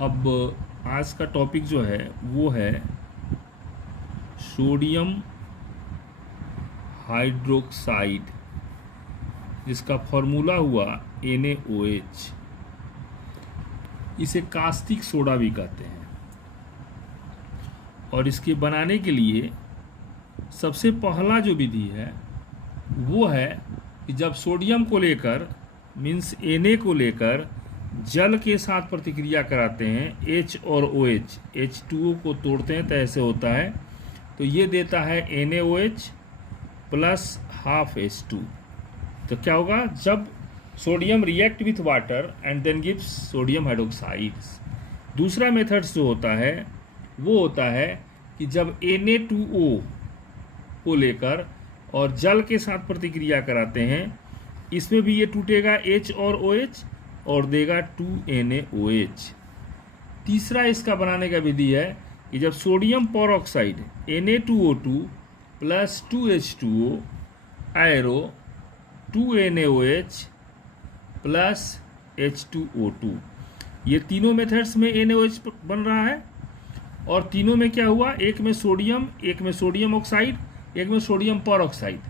अब आज का टॉपिक जो है वो है सोडियम हाइड्रोक्साइड, जिसका फॉर्मूला हुआ NaOH। इसे कास्टिक सोडा भी कहते हैं। और इसके बनाने के लिए सबसे पहला जो विधि है वो है कि जब सोडियम को लेकर मीन्स Na को लेकर जल के साथ प्रतिक्रिया कराते हैं, H और OH, H2O को तोड़ते हैं तो ऐसे होता है, तो ये देता है NaOH प्लस हाफ H2। तो क्या होगा, जब sodium react with water and then gives sodium hydroxides. दूसरा मेथड्स जो होता है वो होता है कि जब Na2O को लेकर और जल के साथ प्रतिक्रिया कराते हैं, इसमें भी ये टूटेगा H और OH और देगा 2NaOH। तीसरा इसका बनाने का विधि है कि जब sodium peroxide Na2O2 plus 2H2O arrow 2NaOH plus H2O2, ये तीनों मेथड्स में NaOH बन रहा है। और तीनों में क्या हुआ, एक में सोडियम ऑक्साइड, एक में सोडियम पेरोक्साइड।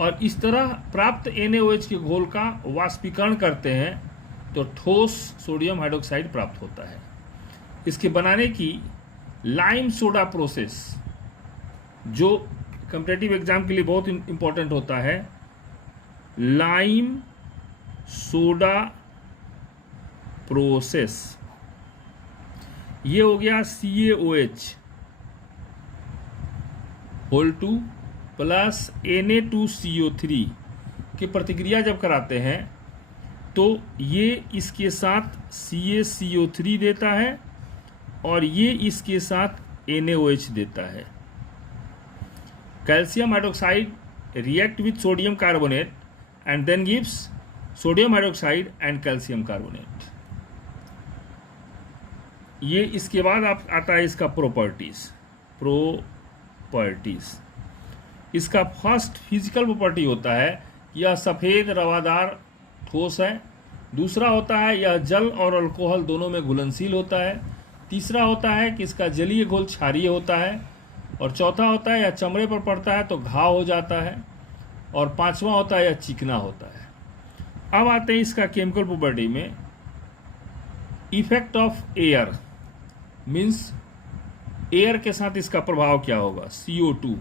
और इस तरह प्राप्त NaOH के घोल का वाष्पीकरण करते हैं तो ठोस सोडियम हाइड्रोक्साइड प्राप्त होता है। इसके बनाने की लाइम सोडा प्रोसेस, जो कॉम्पिटिटिव एग्जाम के लिए बहुत इंपॉर्टेंट होता है, लाइम सोडा प्रोसेस, ये हो गया CaOH होल 2 प्लस Na2CO3 की प्रतिक्रिया जब कराते हैं तो ये इसके साथ CaCO3 देता है और ये इसके साथ NaOH देता है। Calcium hydroxide react with sodium carbonate and then gives sodium hydroxide and calcium carbonate. ये इसके बाद आता है इसका प्रॉपर्टीज। इसका फर्स्ट फिजिकल प्रॉपर्टी होता है यह सफ़ेद रवादार ठोस है। दूसरा होता है यह जल और अल्कोहल दोनों में घुलनशील होता है। तीसरा होता है कि इसका जलीय घोल क्षारीय होता है। और चौथा होता है यह चमड़े पर पड़ता है तो घाव हो जाता है। और पांचवा होता है यह चिकना होता है। अब आते हैं इसका केमिकल प्रॉपर्टी में। Effect of air means air के साथ इसका प्रभाव क्या होगा। CO2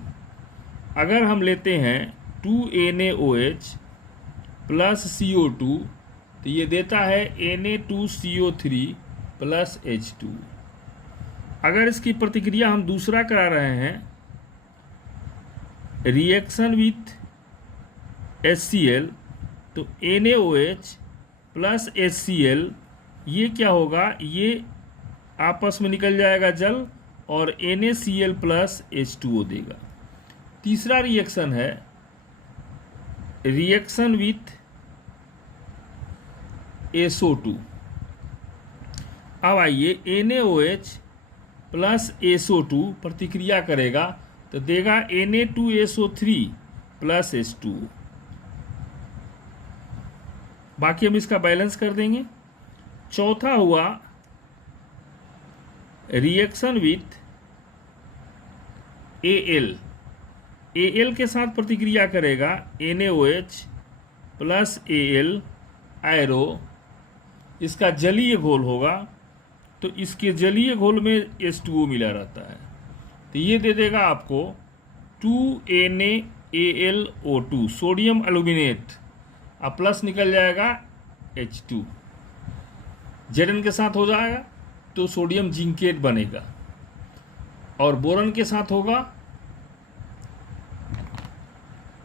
अगर हम लेते हैं 2NaOH प्लस CO2 तो ये देता है Na2CO3 प्लस H2। अगर इसकी प्रतिक्रिया हम दूसरा करा रहे हैं, रिएक्शन विथ HCl, तो NaOH प्लस HCl, ये क्या होगा, ये आपस में निकल जाएगा जल और NaCl प्लस H2O देगा। तीसरा रिएक्शन है रिएक्शन विथ SO2। अब आइए NaOH प्लस SO2 प्रतिक्रिया करेगा तो देगा Na2SO3 प्लस H2। बाकी हम इसका बैलेंस कर देंगे। चौथा हुआ रिएक्शन विथ Al के साथ प्रतिक्रिया करेगा NaOH प्लस Al एरो, इसका जलीय घोल होगा तो इसके जलीय घोल में H2O मिला रहता है तो ये दे देगा आपको 2NaAlO2 सोडियम एल्यूमिनेट, अब प्लस निकल जाएगा H2, Zn के साथ हो जाएगा तो सोडियम जिंकेट बनेगा। और बोरन के साथ होगा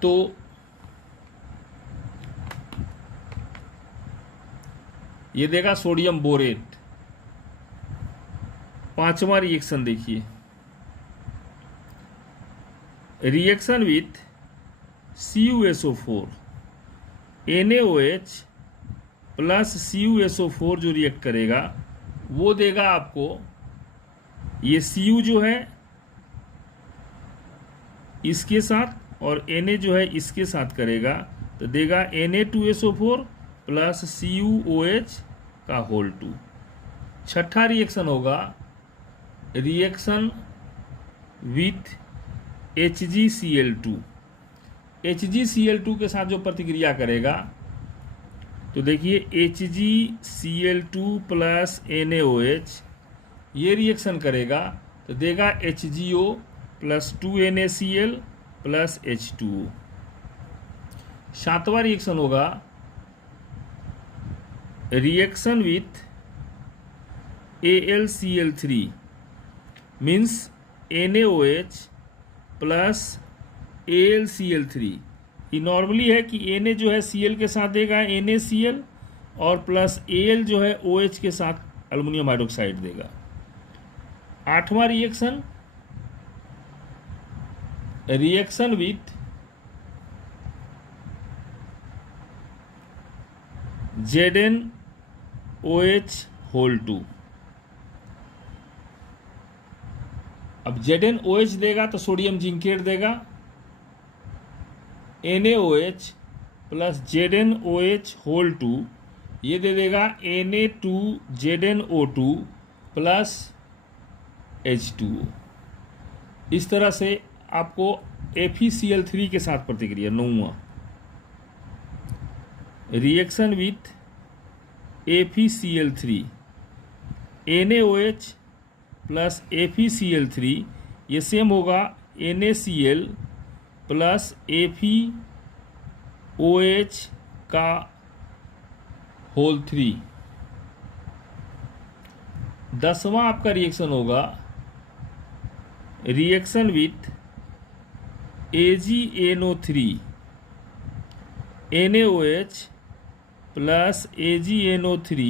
तो ये देगा सोडियम बोरेट। पांचवा रिएक्शन देखिए, reaction with CuSO4, NaOH plus CuSO4 जो रिएक्ट करेगा वो देगा आपको, ये Cu जो है इसके साथ और Na जो है इसके साथ करेगा तो देगा Na2SO4 प्लस CuOH का होल 2। छठा रिएक्शन होगा रिएक्शन विथ HgCl2। HgCl2 के साथ जो प्रतिक्रिया करेगा तो देखिए HgCl2 प्लस NaOH ये रिएक्शन करेगा तो देगा HgO plus 2NaCl plus H2O। सातवां रिएक्शन होगा reaction with AlCl3 means NaOH plus AlCl3। ये नॉर्मली है कि Na जो है Cl के साथ देगा NaCl और प्लस Al जो है OH के साथ एल्युमिनियम हाइड्रोक्साइड देगा। आठवां reaction reaction with ZnOH whole 2। अब ZnOH देगा तो सोडियम जिंकेट देगा, NaOH प्लस ZnOH होल 2 ये दे देगा Na2ZnO2 प्लस H2O। इस तरह से आपको FeCl3 के साथ प्रतिक्रिया। नौवां reaction with FeCl3 NaOH plus FeCl3 ये सेम होगा NaCl प्लस FeOH का होल 3। दसवां आपका रिएक्शन होगा reaction with AgNO3 NaOH plus AgNO3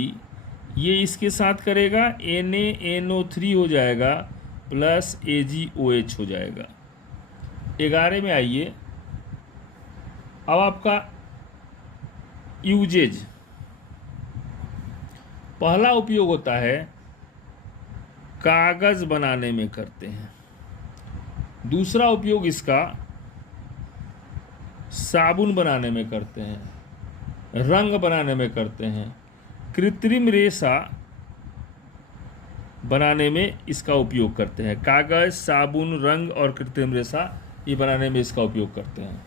ये इसके साथ करेगा NaNO3 हो जाएगा प्लस AgOH हो जाएगा। 11 में आइए, अब आपका यूजेज। पहला उपयोग होता है कागज बनाने में करते हैं। दूसरा उपयोग इसका साबुन बनाने में करते हैं, रंग बनाने में करते हैं, कृत्रिम रेशा बनाने में इसका उपयोग करते हैं। कागज, साबुन, रंग और कृत्रिम रेशा ये बनाने में इसका उपयोग करते हैं।